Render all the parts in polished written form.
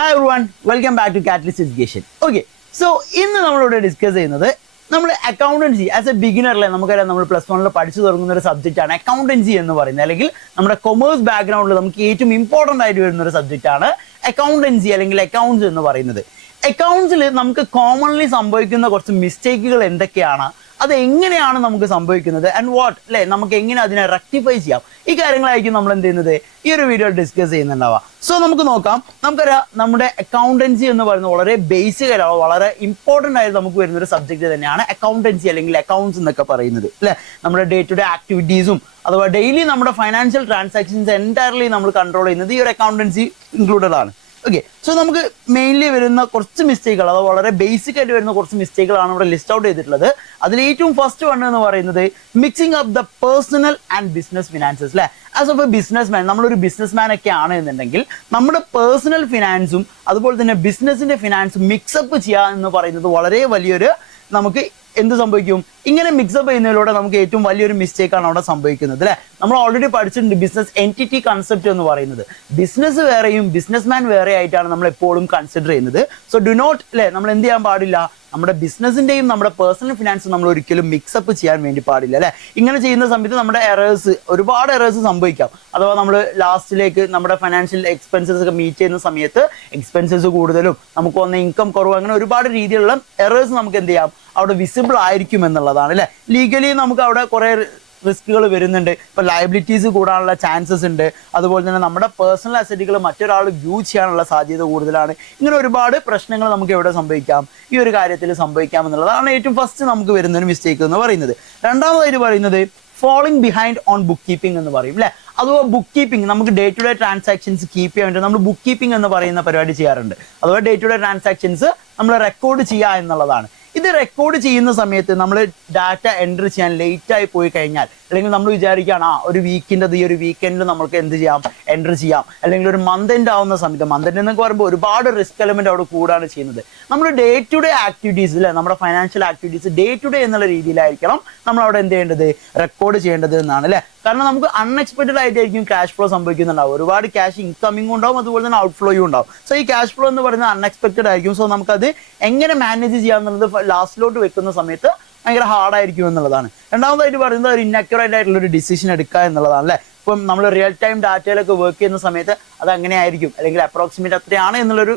Hi everyone, welcome back to Catalyst Education. Okay, so ഇന്ന് നമ്മളിവിടെ discuss ചെയ്യുന്നത് നമ്മൾ അക്കൗണ്ടൻസി ആസ് എ ബിഗിനറിലെ നമുക്കറിയാം നമ്മൾ +1 പഠിച്ചു തുടങ്ങുന്ന ഒരു സബ്ജക്റ്റ് ആണ് അക്കൗണ്ടൻസി എന്ന് പറയുന്നത്. അല്ലെങ്കിൽ നമ്മുടെ കൊമേഴ്സ് ബാക്ക്ഗ്രൗണ്ടിൽ നമുക്ക് ഏറ്റവും ഇമ്പോർട്ടൻ്റ് ആയിട്ട് വരുന്ന ഒരു സബ്ജക്റ്റ് ആണ് അക്കൗണ്ടൻസി അല്ലെങ്കിൽ അക്കൗണ്ട്സ് എന്ന് പറയുന്നത്. അക്കൗണ്ട്സിൽ നമുക്ക് കോമൺലി സംഭവിക്കുന്ന കുറച്ച് മിസ്റ്റേക്കുകൾ എന്തൊക്കെയാണ്, അത് എങ്ങനെയാണ് നമുക്ക് സംഭവിക്കുന്നത് ആൻഡ് വാട്ട് അല്ലെ, നമുക്ക് എങ്ങനെ അതിനെ റെക്ടിഫൈ ചെയ്യാം, ഈ കാര്യങ്ങളായിരിക്കും നമ്മൾ എന്ത് ചെയ്യുന്നത് ഈ ഒരു വീഡിയോ ഡിസ്കസ് ചെയ്യുന്നുണ്ടാവുക. സോ നമുക്ക് നോക്കാം. നമുക്കറിയാം നമ്മുടെ അക്കൗണ്ടൻസി എന്ന് പറയുന്നത് വളരെ ബേസിക് ആയിട്ട് വളരെ ഇമ്പോർട്ടൻ്റ് ആയിട്ട് നമുക്ക് വരുന്ന ഒരു സബ്ജക്റ്റ് തന്നെയാണ് അക്കൗണ്ടൻസി അല്ലെങ്കിൽ അക്കൗണ്ട്സ് എന്നൊക്കെ പറയുന്നത് അല്ലെ. നമ്മുടെ ഡേ ടു ഡേ ആക്ടിവിറ്റീസും അഥവാ ഡെയിലി നമ്മുടെ ഫൈനാൻഷ്യൽ ട്രാൻസാക്ഷൻസ് എൻറ്റയർലി നമ്മൾ കൺട്രോൾ ചെയ്യുന്നത് ഈ ഒരു അക്കൗണ്ടൻസി ഇൻക്ലൂഡഡ് ആണ്. ഓക്കെ, സോ നമുക്ക് മെയിൻലി വരുന്ന കുറച്ച് മിസ്റ്റേക്കുകൾ, അഥവാ വളരെ ബേസിക് ആയിട്ട് വരുന്ന കുറച്ച് മിസ്റ്റേക്കുകളാണ് ഇവിടെ ലിസ്റ്റ് ഔട്ട് ചെയ്തിട്ടുള്ളത്. അതിൽ ഏറ്റവും ഫസ്റ്റ് വൺ എന്ന് പറയുന്നത് mixing up the personal and business finances അല്ലെ. As of a businessman, നമ്മളൊരു ബിസിനസ് മാൻ ഒക്കെ ആണ് എന്നുണ്ടെങ്കിൽ നമ്മുടെ പേഴ്സണൽ ഫിനാൻസും അതുപോലെ തന്നെ ബിസിനസിന്റെ ഫിനാൻസും മിക്സപ്പ് ചെയ്യുക എന്ന് പറയുന്നത് വളരെ വലിയൊരു നമുക്ക് എന്ത് സംഭവിക്കും, ഇങ്ങനെ മിക്സപ്പ് ചെയ്യുന്നതിലൂടെ നമുക്ക് ഏറ്റവും വലിയൊരു മിസ്റ്റേക്കാണ് അവിടെ സംഭവിക്കുന്നത് അല്ലെ. നമ്മൾ ഓൾറെഡി പഠിച്ചിട്ടുണ്ട് ബിസിനസ് എൻറ്റിറ്റി കൺസെപ്റ്റ് എന്ന് പറയുന്നത്. ബിസിനസ് വേറെയും ബിസിനസ് മാൻ വേറെ ആയിട്ടാണ് നമ്മൾ എപ്പോഴും കൺസിഡർ ചെയ്യുന്നത്. സോ ഡു നോട്ട് അല്ലെ, നമ്മൾ എന്ത് ചെയ്യാൻ പാടില്ല, നമ്മുടെ ബിസിനസിന്റെയും നമ്മുടെ പേഴ്സണൽ ഫിനാൻസും നമ്മൾ ഒരിക്കലും മിക്സപ്പ് ചെയ്യാൻ വേണ്ടി പാടില്ല അല്ലെ. ഇങ്ങനെ ചെയ്യുന്ന സമയത്ത് നമ്മുടെ ഒരുപാട് എറേഴ്സ് സംഭവിക്കാം. അഥവാ നമ്മൾ ലാസ്റ്റിലേക്ക് നമ്മുടെ ഫൈനാൻഷ്യൽ എക്സ്പെൻസസ് ഒക്കെ മീറ്റ് ചെയ്യുന്ന സമയത്ത് എക്സ്പെൻസസ് കൂടുതലും നമുക്ക് വന്ന ഇൻകം കുറവ്, അങ്ങനെ ഒരുപാട് രീതിയിലുള്ള എറേഴ്സ് നമുക്ക് എന്ത് ചെയ്യാം അവിടെ വിസിബിൾ ആയിരിക്കും എന്നുള്ളതാണ് അല്ലെ. ലീഗലി നമുക്ക് അവിടെ കുറെ റിസ്കുകൾ വരുന്നുണ്ട്. ഇപ്പൊ ലയബിലിറ്റീസ് കൂടാനുള്ള ചാൻസസ് ഉണ്ട്. അതുപോലെ തന്നെ നമ്മുടെ പേഴ്സണൽ അസറ്റുകൾ മറ്റൊരാൾ വ്യൂ ചെയ്യാനുള്ള സാധ്യത കൂടുതലാണ്. ഇങ്ങനെ ഒരുപാട് പ്രശ്നങ്ങൾ നമുക്ക് എവിടെ സംഭവിക്കാം, ഈ ഒരു കാര്യത്തിൽ സംഭവിക്കാം എന്നുള്ളതാണ് ഏറ്റവും ഫസ്റ്റ് നമുക്ക് വരുന്ന ഒരു മിസ്റ്റേക്ക് എന്ന് പറയുന്നത്. രണ്ടാമതായിട്ട് പറയുന്നത് following behind on bookkeeping എന്ന് പറയും അല്ലെ. അഥവാ ബുക്ക് കീപ്പിംഗ് നമുക്ക് day to day transactions keep ചെയ്യാൻ വേണ്ടി നമ്മൾ ബുക്ക് കീപ്പിംഗ് എന്ന് പറയുന്ന പരിപാടി ചെയ്യാറുണ്ട്. അഥവാ ഡേ ടു ഡേ ട്രാൻസാക്ഷൻസ് നമ്മൾ റെക്കോർഡ് ചെയ്യുക എന്നുള്ളതാണ്. ഇത് റെക്കോർഡ് ചെയ്യുന്ന സമയത്ത് നമ്മൾ ഡാറ്റ എൻട്രി ചെയ്യാൻ ലേറ്റ് ആയി പോയി കഴിഞ്ഞാൽ, അല്ലെങ്കിൽ നമ്മൾ വിചാരിക്കുകയാണ് ഒരു വീക്കിൻ്റെ ഈ ഒരു വീക്കെൻഡിൽ നമുക്ക് എന്ത് ചെയ്യാം എൻട്രി ചെയ്യാം, അല്ലെങ്കിൽ ഒരു മന്ത് എൻഡ് ആവുന്ന സമയത്ത്, മന്ത് എൻഡ് എന്നൊക്കെ പറയുമ്പോൾ ഒരുപാട് റിസ്ക് എലമെന്റ് അവിടെ കൂടാണ് ചെയ്യുന്നത്. നമ്മൾ ഡേ ടു ഡേ ആക്ടിവിറ്റീസ് അല്ലെ, നമ്മുടെ financial activities day to day എന്നുള്ള രീതിയിലായിരിക്കണം നമ്മൾ അവിടെ എന്ത് ചെയ്യേണ്ടത്, റെക്കോർഡ് ചെയ്യേണ്ടത് എന്നാണ് അല്ലെ. കാരണം നമുക്ക് അൺഎക്സ്പെക്റ്റഡ് ആയിട്ടായിരിക്കും ക്യാഷ് ഫ്ലോ സംഭവിക്കുന്നുണ്ടാവും. ഒരുപാട് ക്യാഷ് ഇൻകമിംഗ് ഉണ്ടാവും, അതുപോലെ തന്നെ ഔട്ട് ഫ്ലോയും ഉണ്ടാവും. സോ ഈ ക്യാഷ് ഫ്ലോ എന്ന് പറയുന്നത് അൺഎക്സ്പെക്റ്റഡ് ആയിരിക്കും. സോ നമുക്കത് എങ്ങനെ മാനേജ് ചെയ്യാന്നുള്ളത് ലാസ്റ്റിലോട്ട് വെക്കുന്ന സമയത്ത് ഭയങ്കര ഹാർഡായിരിക്കും എന്നുള്ളതാണ്. രണ്ടാമതായിട്ട് പറയുന്നത് ഒരു ഇൻഅക്യുറേറ്റ് ആയിട്ടുള്ള ഒരു ഡിസിഷൻ എടുക്കുക എന്നുള്ളതാണ് അല്ലെ. ഇപ്പം നമ്മൾ റിയൽ ടൈം ഡാറ്റയിലൊക്കെ വർക്ക് ചെയ്യുന്ന സമയത്ത് അത് അങ്ങനെ ആയിരിക്കും, അല്ലെങ്കിൽ അപ്രോക്സിമേറ്റ് അത്രയാണ് എന്നുള്ളൊരു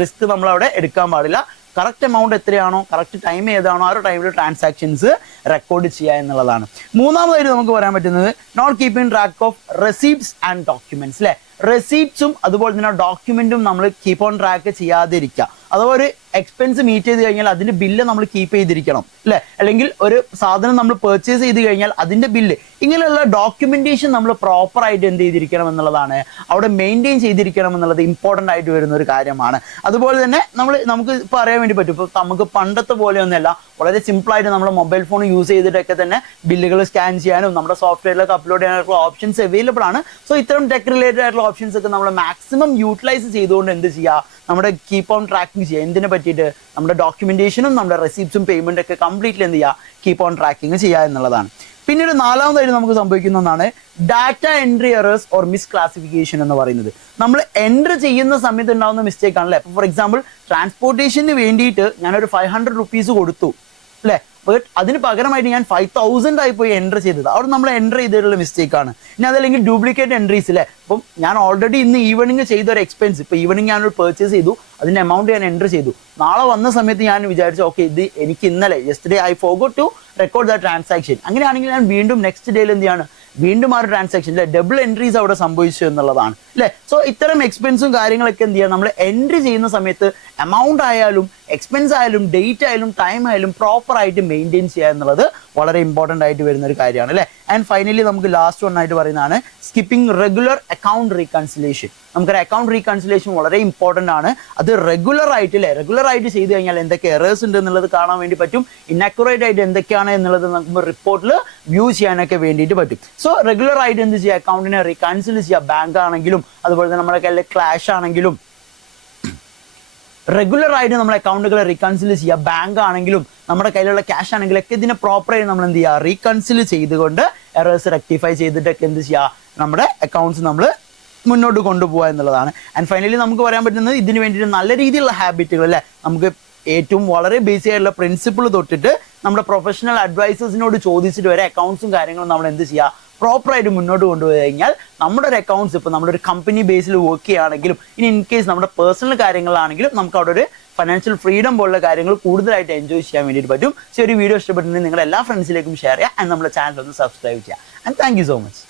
റിസ്ക് നമ്മൾ അവിടെ എടുക്കാൻ പാടില്ല. കറക്റ്റ് എമൗണ്ട് എത്രയാണോ, കറക്റ്റ് ടൈം ഏതാണോ ആ ഒരു ടൈമിൽ ട്രാൻസാക്ഷൻസ് റെക്കോർഡ് ചെയ്യുക എന്നുള്ളതാണ്. മൂന്നാമതായിട്ട് നമുക്ക് പറയാൻ പറ്റുന്നത് not keeping track of receipts and documents അല്ലെ. റെസീപ്റ്റ്സും അതുപോലെ തന്നെ ഡോക്യുമെന്റും നമ്മൾ കീപ്പ് ഓൺ ട്രാക്ക് ചെയ്യാതിരിക്കുക. അഥവാ ഒരു എക്സ്പെൻസ് മീറ്റ് ചെയ്ത് കഴിഞ്ഞാൽ അതിന്റെ ബില്ല് നമ്മൾ കീപ്പ് ചെയ്തിരിക്കണം അല്ലെ. അല്ലെങ്കിൽ ഒരു സാധനം നമ്മൾ പർച്ചേസ് ചെയ്ത് കഴിഞ്ഞാൽ അതിന്റെ ബില്ല്, ഇങ്ങനെയുള്ള ഡോക്യുമെന്റേഷൻ നമ്മൾ പ്രോപ്പർ ആയിട്ട് എന്ത് ചെയ്തിരിക്കണം എന്നുള്ളതാണ്, അവിടെ മെയിൻറ്റെയിൻ ചെയ്തിരിക്കണം എന്നുള്ളത് ഇമ്പോർട്ടൻ്റ് ആയിട്ട് വരുന്ന ഒരു കാര്യമാണ്. അതുപോലെ തന്നെ നമുക്ക് ഇപ്പോൾ അറിയാൻ വേണ്ടി പറ്റും, ഇപ്പോൾ നമുക്ക് പണ്ടത്തെ പോലെയൊന്നുമല്ല, വളരെ സിമ്പിളായിട്ട് നമ്മുടെ മൊബൈൽ ഫോൺ യൂസ് ചെയ്തിട്ടൊക്കെ തന്നെ ബില്ലുകൾ സ്കാൻ ചെയ്യാനും നമ്മുടെ സോഫ്റ്റ്വെയറിലൊക്കെ അപ്ലോഡ് ചെയ്യാനുള്ള ഓപ്ഷൻസ് അവൈലബിൾ ആണ്. സോ ഇത്തരം ടെക് റിലേറ്റഡ് ആയിട്ടുള്ള ഓപ്ഷൻസ് ഒക്കെ നമ്മൾ മാക്സിമം യൂട്ടിലൈസ് ചെയ്തുകൊണ്ട് എന്ത് ചെയ്യുക, നമ്മുടെ കീപ്പ് ഓൺ ട്രാക്കിംഗ് ചെയ്യുക. എന്തിനെ പറ്റിയിട്ട്, നമ്മുടെ ഡോക്യുമെന്റേഷനും നമ്മുടെ റെസിപ്റ്റ്സും പേയ്മെന്റ് ഒക്കെ കംപ്ലീറ്റ്ലി എന്ത് ചെയ്യുക, കീപ്പ് ഓൺ ട്രാക്കിംഗ് ചെയ്യുക എന്നുള്ളതാണ്. പിന്നീട് നാലാമതായിട്ട് നമുക്ക് സംഭവിക്കുന്ന ഒന്നാണ് data entry errors or miss classification എന്ന് പറയുന്നത്. നമ്മൾ എൻട്രി ചെയ്യുന്ന സമയത്ത് ഉണ്ടാകുന്ന മിസ്റ്റേക്ക് ആണല്ലേ. ഇപ്പോൾ ഫോർ എക്സാമ്പിൾ ട്രാൻസ്പോർട്ടേഷന് വേണ്ടിയിട്ട് ഞാനൊരു 500 rupees കൊടുത്തു അല്ലേ, ബട്ട് അതിന് പകരമായിട്ട് ഞാൻ 5000 ആയി പോയി എൻട്രി ചെയ്തത്. അവിടെ നമ്മൾ എൻട്രി ചെയ്തിട്ടുള്ള മിസ്റ്റേക്ക് ആണ്. ഇനി അതല്ലെങ്കിൽ ഡ്യൂപ്ലിക്കേറ്റ് എൻട്രീസ് അല്ലേ. അപ്പം ഞാൻ ഓൾറെഡി ഇന്ന് ഈവനിങ് ചെയ്ത ഒരു എക്സ്പെൻസ്, ഇപ്പോൾ ഈവനിങ് ഞാനൊരു പർച്ചേസ് ചെയ്തു, അതിന്റെ എമൗണ്ട് ഞാൻ എൻട്രി ചെയ്തു. നാളെ വന്ന സമയത്ത് ഞാൻ വിചാരിച്ചു ഓക്കെ ഇത് എനിക്ക് ഇന്നലെ yesterday I forgot to record the transaction. അങ്ങനെയാണെങ്കിൽ ഞാൻ വീണ്ടും നെക്സ്റ്റ് ഡേയിൽ എന്ത് ചെയ്യാണ്, വീണ്ടും ആ ഒരു ട്രാൻസാക്ഷൻ അല്ലെ, ഡബിൾ എൻട്രീസ് അവിടെ സംഭവിച്ചു എന്നുള്ളതാണ് അല്ലെ. സോ ഇത്തരം എക്സ്പെൻസും കാര്യങ്ങളൊക്കെ എന്ത് ചെയ്യുക, നമ്മൾ എൻട്രി ചെയ്യുന്ന സമയത്ത് എമൗണ്ട് ആയാലും എക്സ്പെൻസ് ആയാലും ഡേറ്റ് ആയാലും ടൈം ആയാലും പ്രോപ്പർ ആയിട്ട് മെയിൻറ്റെയിൻ ചെയ്യുക എന്നുള്ളത് വളരെ ഇമ്പോർട്ടൻ്റ് ആയിട്ട് വരുന്ന ഒരു കാര്യമാണ് അല്ലെ. ആൻഡ് ഫൈനലി നമുക്ക് ലാസ്റ്റ് വൺ ആയിട്ട് പറയുന്നതാണ് സ്കിപ്പിംഗ് റെഗുലർ അക്കൗണ്ട് റീകൺസിലേഷൻ. നമുക്കൊരു അക്കൗണ്ട് റീകൺസിലേഷൻ വളരെ ഇമ്പോർട്ടൻ്റ് ആണ്. അത് റെഗുലർ ആയിട്ട് ചെയ്ത് കഴിഞ്ഞാൽ എന്തൊക്കെ എറേഴ്സ് ഉണ്ട് എന്നുള്ളത് കാണാൻ വേണ്ടി പറ്റും. ഇൻഅക്യുറേറ്റ് ആയിട്ട് എന്തൊക്കെയാണ് എന്നുള്ളത് നമുക്ക് റിപ്പോർട്ടിൽ വ്യൂ ചെയ്യാനൊക്കെ വേണ്ടിയിട്ട് പറ്റും. സോ റെഗുലർ ആയിട്ട് എന്ത് ചെയ്യുക, അക്കൗണ്ടിനെ റീകൺസിൽ ചെയ്യുക. ബാങ്ക് ആണെങ്കിലും അതുപോലെ തന്നെ നമ്മുടെ കയ്യിലെ ക്ലാഷ് ആണെങ്കിലും റെഗുലർ ആയിട്ട് നമ്മുടെ അക്കൗണ്ടുകളെ റീകൺസിൽ ചെയ്യുക. ബാങ്ക് ആണെങ്കിലും നമ്മുടെ കയ്യിലുള്ള ക്യാഷ് ആണെങ്കിലും ഒക്കെ ഇതിനെ പ്രോപ്പറായിട്ട് നമ്മൾ എന്ത് ചെയ്യുക, റീകൺസിൽ ചെയ്തുകൊണ്ട് എറേഴ്സ് റെക്ടിഫൈ ചെയ്തിട്ടൊക്കെ എന്ത് ചെയ്യുക, നമ്മുടെ അക്കൗണ്ട്സ് നമ്മൾ മുന്നോട്ട് കൊണ്ടുപോകുക എന്നുള്ളതാണ്. ആൻഡ് ഫൈനലി നമുക്ക് പറയാൻ പറ്റുന്നത് ഇതിന് വേണ്ടിയിട്ട് നല്ല രീതിയിലുള്ള ഹാബിറ്റുകൾ അല്ലേ, നമുക്ക് ഏറ്റവും വളരെ ബേസിക് ആയിട്ടുള്ള പ്രിൻസിപ്പിൾ തൊട്ടിട്ട് നമ്മുടെ പ്രൊഫഷണൽ അഡ്വൈസേഴ്സിനോട് ചോദിച്ചിട്ട് വരെ അക്കൗണ്ട്സും കാര്യങ്ങളും നമ്മൾ എന്ത് ചെയ്യുക, പ്രോപ്പറായിട്ട് മുന്നോട്ട് കൊണ്ടുപോയി കഴിഞ്ഞാൽ നമ്മുടെ ഒരു അക്കൗണ്ട്സ് ഇപ്പോൾ നമ്മുടെ ഒരു കമ്പനി ബേസിൽ വർക്ക് ചെയ്യുകയാണെങ്കിലും ഇനി ഇൻ കേസ് നമ്മുടെ പേഴ്സണൽ കാര്യങ്ങളാണെങ്കിലും നമുക്ക് അവിടെ ഒരു ഫൈനാൻഷ്യൽ ഫ്രീഡം പോലുള്ള കാര്യങ്ങൾ കൂടുതലായിട്ട് എൻജോയ് ചെയ്യാൻ വേണ്ടിയിട്ട് പറ്റും. സോ ഒരു വീഡിയോ ഇഷ്ടപ്പെട്ടിട്ടുണ്ടെങ്കിൽ നിങ്ങളുടെ എല്ലാ ഫ്രണ്ട്സിലേക്കും ഷെയർ ചെയ്യുക ആൻഡ് നമ്മുടെ ചാനൽ ഒന്ന് സബ്സ്ക്രൈബ് ചെയ്യുക. And thank you so much.